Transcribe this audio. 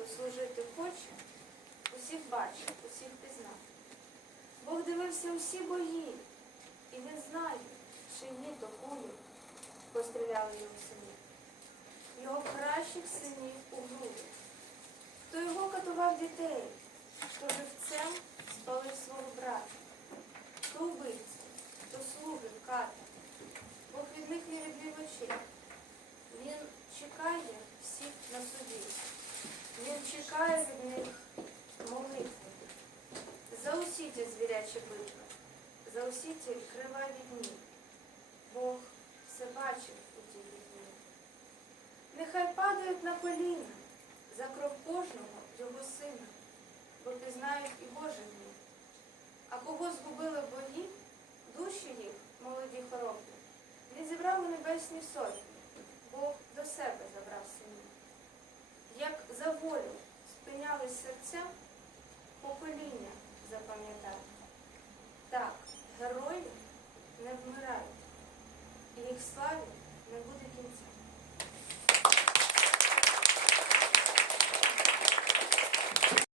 багато служити хоче, усіх бачив, усіх пізнав. Бог дивився усі бої, і він знає, чиї то кулі постріляли його синів. Його кращих синів у груди. Хто його катував дітей, хто живцем спалив свого брата, хто вбивця, хто слуги ката. Бог від них не відвів очей. Він чекає всіх на суді. Він чекає від них молитви. За усі ті звірячі битви, за усі ті криваві дні. Бог все бачив у ті дні. Нехай падають на коліна за кров кожного його сина, бо пізнають і Божий гнів. А кого згубили бої, душі їх, молоді хоробрі, він зібрав у небесній сотні, покоління запам'ятали. Так, герої не вмирають, і їх слава